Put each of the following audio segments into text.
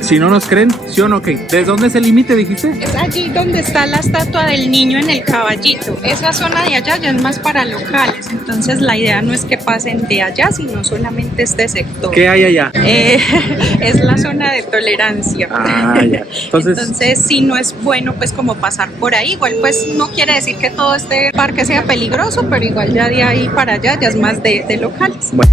Si no nos creen, ¿sí o no? ¿Qué? ¿Desde dónde es el límite, dijiste? Es allí donde está la estatua del niño en el caballito. Esa zona de allá ya es más para locales. Entonces la idea no es que pasen de allá, sino solamente este sector. ¿Qué hay allá? Es la zona de tolerancia. Ah, ya. Entonces sí no es bueno pues como pasar por ahí. Igual pues no quiere decir que todo este parque sea peligroso, pero igual ya de ahí para allá ya es más de locales. Bueno.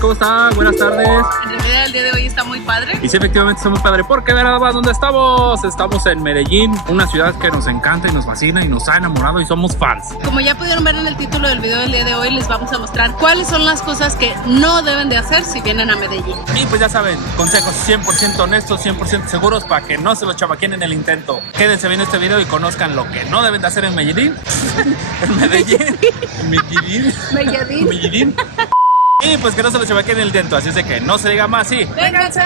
¿Cómo está? Buenas tardes. En realidad el día de hoy está muy padre. Y sí, efectivamente está muy padre porque verá dónde estamos. Estamos en Medellín, una ciudad que nos encanta y nos fascina y nos ha enamorado y somos fans. Como ya pudieron ver en el título del video del día de hoy, les vamos a mostrar cuáles son las cosas que no deben de hacer si vienen a Medellín. Y pues ya saben, consejos 100% honestos, 100% seguros para que no se los chavaqueen en el intento. Quédense bien este video y conozcan lo que no deben de hacer en Medellín. En Medellín. Medellín. Y pues que no se lo chavaqueen en el intento, así es de que no se diga más, sí. ¡Vénganse!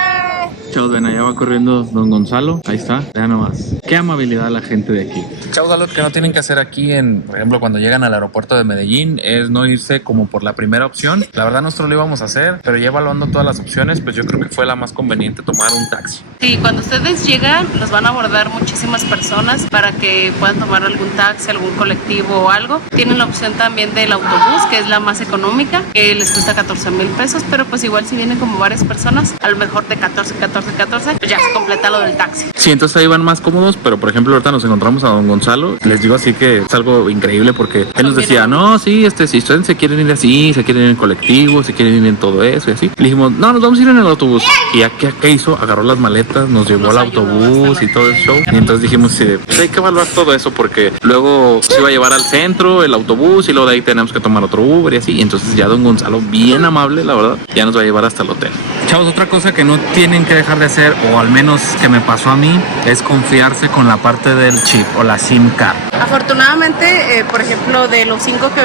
Chavos, ven, allá va corriendo don Gonzalo. Ahí está, vean nomás. Qué amabilidad la gente de aquí. Chavos, algo que no tienen que hacer aquí, por ejemplo, cuando llegan al aeropuerto de Medellín, es no irse como por la primera opción. La verdad, nosotros lo íbamos a hacer, pero ya evaluando todas las opciones, pues yo creo que fue la más conveniente tomar un taxi. Sí, cuando ustedes llegan, los van a abordar muchísimas personas para que puedan tomar algún taxi, algún colectivo o algo. Tienen la opción también del autobús, que es la más económica, que les cuesta 14,000 pesos, pero pues igual si vienen como varias personas, a lo mejor de 14, pues ya se completa lo del taxi. Sí, entonces ahí van más cómodos, pero por ejemplo ahorita nos encontramos a don Gonzalo. Les digo así que es algo increíble porque él nos decía, no, sí, si ustedes se quieren ir así, se quieren ir en colectivo, se quieren ir en todo eso y así. Le dijimos, no, nos vamos a ir en el autobús. Y ¿qué hizo? Agarró las maletas, nos llevó al autobús y todo el show. Y entonces dijimos, sí, pues hay que evaluar todo eso porque luego se iba a llevar al centro el autobús y luego de ahí tenemos que tomar otro Uber y así. Y entonces ya don Gonzalo, bien amable, la verdad, ya nos va a llevar hasta el hotel. Chavos, otra cosa que no tienen que dejar de hacer, o al menos que me pasó a mí, es confiarse con la parte del chip o la SIM card. Afortunadamente, por ejemplo, de los 5 que,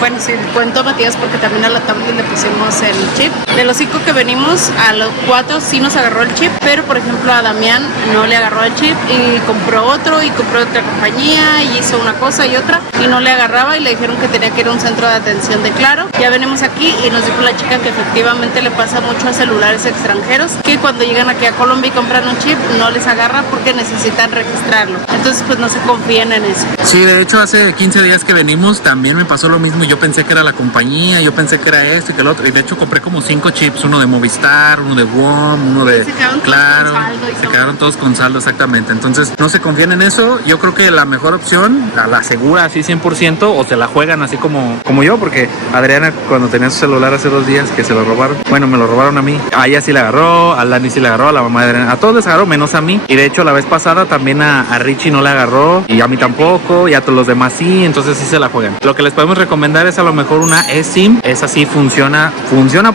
bueno, sí, cuento a Matías porque también a la tablet le pusimos el chip. De los 5 que venimos, a los 4 sí nos agarró el chip, pero por ejemplo a Damián no le agarró el chip y compró otro y compró otra compañía y hizo una cosa y otra y no le agarraba y le dijeron que tenía que ir a un centro de atención de Claro. Ya venimos aquí y nos dijo la chica que efectivamente le pasa mucho a celulares extranjeros, que cuando llegan aquí a Colombia y compran un chip no les agarra porque necesitan registrarlo. Entonces pues no se confíen en eso. Sí, de hecho hace 15 días que venimos también me pasó lo mismo. Yo pensé que era la compañía, yo pensé que era esto y que el otro. Y de hecho compré como 5 chips, uno de Movistar, uno de WOM, uno de Claro. Se quedaron todos con saldo, exactamente. Entonces no se confíen en eso. Yo creo que la mejor opción, la segura así 100%, o se la juegan así como yo, porque Adriana cuando tenía su celular hace 2 días que se lo robaron, bueno, me lo robaron a mí. A ella sí le agarró, a Lani sí le agarró, a la mamá de Adriana, a todos les agarró menos a mí. Y de hecho la vez pasada también a Richie no le agarró y a mí tampoco y a todos los demás sí, entonces sí se la juegan. Lo que les podemos recomendar es a lo mejor una eSIM. Esa sí funciona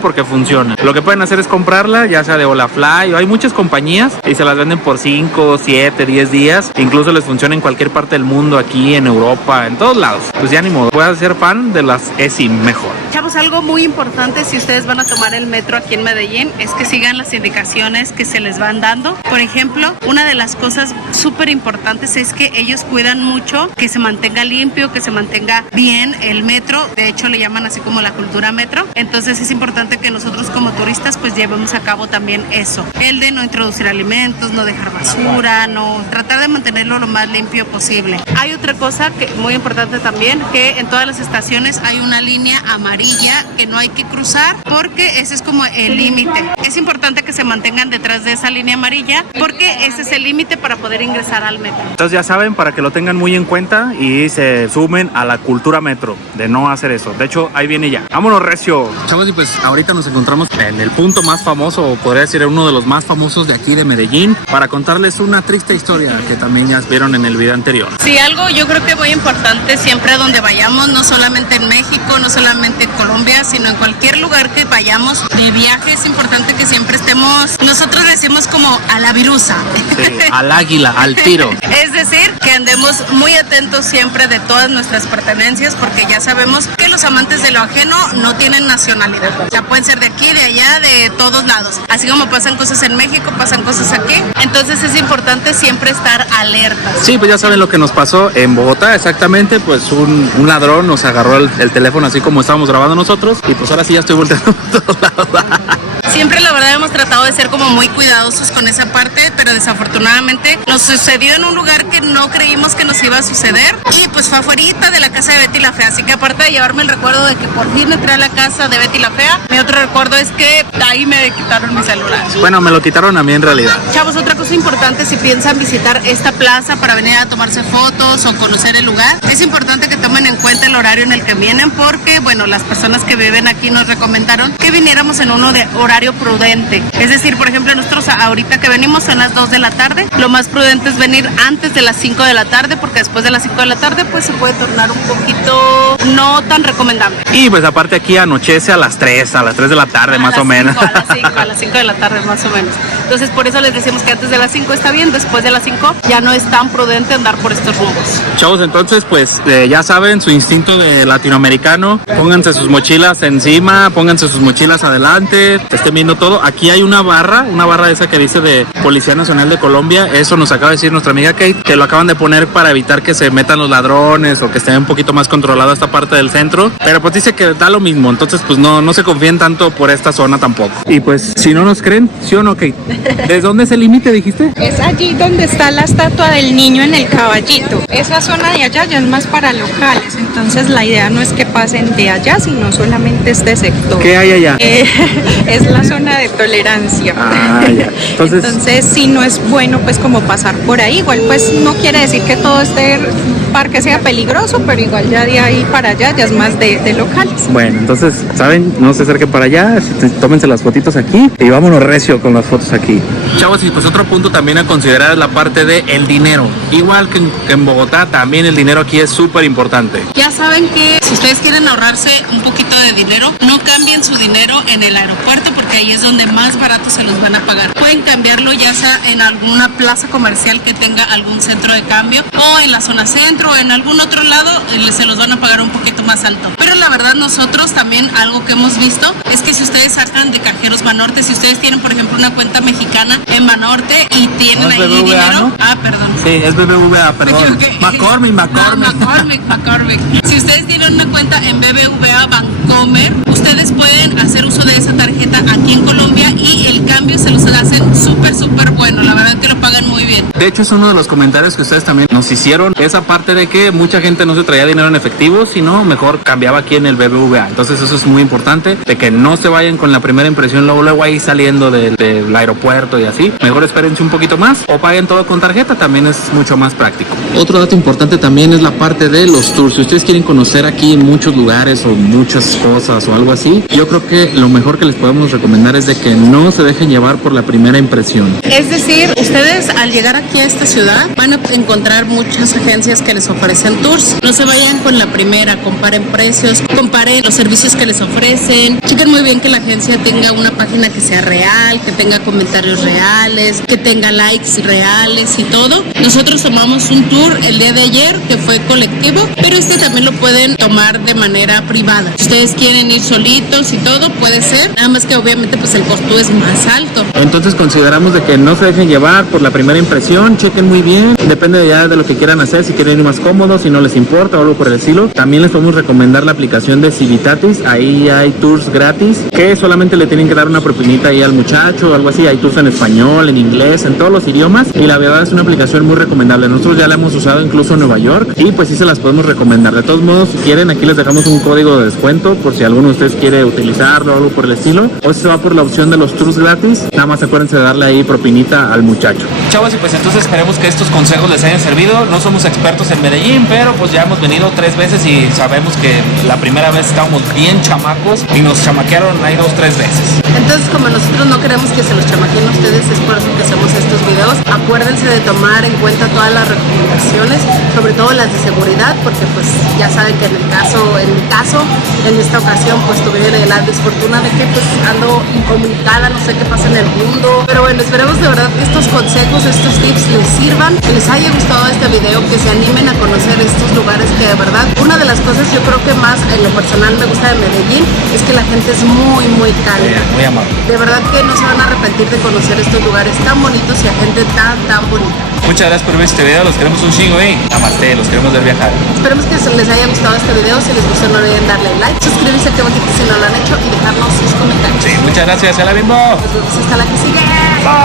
porque funciona. Lo que pueden hacer es comprarla, ya sea de Holafly o hay muchas compañías y se las venden por 5, 7, 10 días. Incluso les funciona en cualquier parte del mundo, aquí en Europa, en todos lados. Pues ya ni modo, voy a ser fan de las eSIM mejor. Chavos, algo muy importante si ustedes van a tomar el metro aquí en Medellín es que sigan las indicaciones que se les van dando. Por ejemplo, una de las cosas súper importantes es que ellos cuidan mucho que se mantenga limpio, que se mantenga bien el metro. De hecho, le llaman así como la cultura metro. Entonces es importante que nosotros como turistas pues llevemos a cabo también eso. El de no introducir alimentos, no dejar basura, no tratar de mantenerlo lo más limpio posible. Hay otra cosa que muy importante también, que en todas las estaciones hay una línea amarilla que no hay que cruzar porque ese es como el límite. Es importante que se mantengan detrás de esa línea amarilla porque ese es el límite para poder ingresar al metro. Entonces ya saben, para que lo tengan muy en cuenta y se sumen a la cultura metro de no hacer eso. De hecho, ahí viene ya. ¡Vámonos, recio! Chavos, y pues ahorita nos encontramos en el punto más famoso, o podría decir uno de los más famosos de aquí de Medellín, para contarles una triste historia que también ya vieron en el video anterior. Sí, algo yo creo que muy importante siempre a donde vayamos, no solamente en México, no solamente Colombia, sino en cualquier lugar que vayamos de viaje, es importante que siempre estemos, nosotros decimos como a la virusa. Sí, al águila, al tiro. Es decir, que andemos muy atentos siempre de todas nuestras pertenencias, porque ya sabemos que los amantes de lo ajeno no tienen nacionalidad. O sea, pueden ser de aquí, de allá, de todos lados. Así como pasan cosas en México, pasan cosas aquí. Entonces es importante siempre estar alertas. Sí, pues ya saben lo que nos pasó en Bogotá, exactamente, pues un ladrón nos agarró el teléfono así como estábamos grabando nosotros y pues ahora sí ya estoy volteando por todos lados. Siempre la verdad hemos tratado de ser como muy cuidadosos con esa parte, pero desafortunadamente nos sucedió en un lugar que no creímos que nos iba a suceder y pues fue afuerita de la casa de Betty la Fea, así que aparte de llevarme el recuerdo de que por fin entré a la casa de Betty la Fea, mi otro recuerdo es que ahí me quitaron mi celular. Bueno, me lo quitaron a mí en realidad. Chavos, otra cosa importante si piensan visitar esta plaza para venir a tomarse fotos o conocer el lugar, es importante que tomen en cuenta el horario en el que vienen porque, bueno, las personas que viven aquí nos recomendaron que viniéramos en uno de horario prudente. Es decir, por ejemplo, nosotros ahorita que venimos son las 2 de la tarde, lo más prudente es venir antes de las 5 de la tarde porque después de las 5 de la tarde pues se puede tornar un poquito no tan recomendable. Y pues aparte aquí anochece a las 3 de la tarde más o menos. A las 5 de la tarde más o menos. Entonces por eso les decimos que antes de las 5 está bien, después de las 5 ya no es tan prudente andar por estos rumbos. Chavos, entonces pues ya saben, su instinto de latinoamericano, pónganse sus mochilas encima, pónganse sus mochilas adelante, estén viendo todo. Aquí hay una barra esa que dice de Policía Nacional de Colombia, eso nos acaba de decir nuestra amiga Kate, que lo acaban de poner para evitar que se metan los ladrones o que esté un poquito más controlada esta parte del centro, pero pues dice que da lo mismo, entonces pues no se confíen tanto por esta zona tampoco. Y pues si no nos creen, ¿sí o no, Kate? ¿Desde dónde es el límite, dijiste? Es allí donde está la estatua del niño en el caballito. Esa zona de allá ya es más para locales, entonces la idea no es que pasen de allá, sino solamente este sector. ¿Qué hay allá? Es la zona de tolerancia. Ya. Entonces sí no es bueno pues como pasar por ahí. Igual pues no quiere decir que todo este parque sea peligroso, pero igual ya de ahí para allá ya es más de locales. Bueno, entonces, ¿saben? No se acerquen para allá, tómense las fotitos aquí y vámonos recio con las fotos aquí. Chavos, y pues otro punto también a considerar es la parte de el dinero. Igual que en Bogotá, también el dinero aquí es súper importante. Ya saben que si ustedes quieren ahorrarse un poquito de dinero, no cambien su dinero en el aeropuerto porque ahí es donde más barato se los van a pagar. Pueden cambiarlo ya sea en alguna plaza comercial que tenga algún centro de cambio o en la zona centro o en algún otro lado se los van a pagar un poquito más alto. Pero la verdad nosotros también algo que hemos visto es que si ustedes sacan de cajeros Banorte, si ustedes tienen por ejemplo una cuenta mexicana en Banorte y tienen ¿No es ahí BBVA, dinero, no? Perdón. Sí, es BBVA, perdón. McCormick. Si ustedes tienen una cuenta en BBVA Bancomer, ustedes pueden hacer uso de esa tarjeta aquí en Colombia y el cambio se los hacen súper bueno. La verdad que lo pagan muy bien. De hecho, es uno de los comentarios que ustedes también nos hicieron, esa parte de que mucha gente no se traía dinero en efectivo, sino mejor cambiaba aquí en el BBVA. Entonces eso es muy importante, de que no se vayan con la primera impresión luego ahí saliendo del aeropuerto y así. Mejor espérense un poquito más o paguen todo con tarjeta, también es mucho más práctico. Otro dato importante también es la parte de los tours. Si ustedes quieren conocer aquí en muchos lugares o muchas cosas o algo así, yo creo que lo mejor que les podemos recomendar es de que no se dejen llevar por la primera impresión. Es decir, ustedes al llegar aquí a esta ciudad van a encontrar muchas agencias que les ofrecen tours. No se vayan con la primera, comparen precios, comparen los servicios que les ofrecen. Chequen muy bien que la agencia tenga una página que sea real, que tenga comentarios reales, que tenga likes reales y todo. Nosotros tomamos un tour el día de ayer que fue colectivo, pero este también lo pueden tomar de manera privada. Si ustedes quieren ir solitos y todo, puede ser. Nada más que obviamente pues el costo es más alto. Entonces consideramos de que no se dejen llevar por la primera impresión, chequen muy bien, depende ya de lo que quieran hacer, si quieren ir más cómodos, si no les importa o algo por el estilo. También les podemos recomendar la aplicación de Civitatis, ahí hay tours gratis, que solamente le tienen que dar una propinita ahí al muchacho o algo así. Hay tours en español, en inglés, en todos los idiomas y la verdad es una aplicación muy recomendable. Nosotros ya la hemos usado incluso en Nueva York y pues sí se las podemos recomendar. De todos modos, si quieren, aquí les dejamos un código de descuento por si alguno de ustedes quiere utilizarlo o algo por el estilo, o si se va por la opción de los tours gratis, nada más acuérdense de darle ahí propinita al muchacho. Chavos, y pues entonces esperemos que estos consejos les hayan servido. No somos expertos en Medellín, pero pues ya hemos venido 3 veces y sabemos que la primera vez estábamos bien chamacos y nos chamaquearon ahí 2-3 veces. Entonces, como nosotros no queremos que se los chamaqueen a ustedes, es por eso que hacemos estos videos. Acuérdense de tomar en cuenta todas las recomendaciones, sobre todo las de seguridad, porque pues ya saben que en mi caso, en esta ocasión pues tuve la desfortuna de que pues ando incomunicada, no sé qué pasa en el mundo. Pero bueno, esperemos de verdad que estos consejos, estos tips les sirvan, que les haya gustado este video, que se animen a conocer estos lugares que de verdad, una de las cosas yo creo que más en lo personal me gusta de Medellín es que la gente es muy cálida. Muy amable. De verdad que no se van a arrepentir de conocer estos lugares tan bonitos y a gente tan bonita. Muchas gracias por ver este video, los queremos un chingo y namaste, los queremos ver viajar. Esperemos que les haya gustado este video. Si les gustó no olviden darle like, suscribirse aquí abajito si no lo han hecho y dejarnos sus comentarios. Sí, muchas gracias, a la mismo. Nos vemos hasta la que sigue. Bye.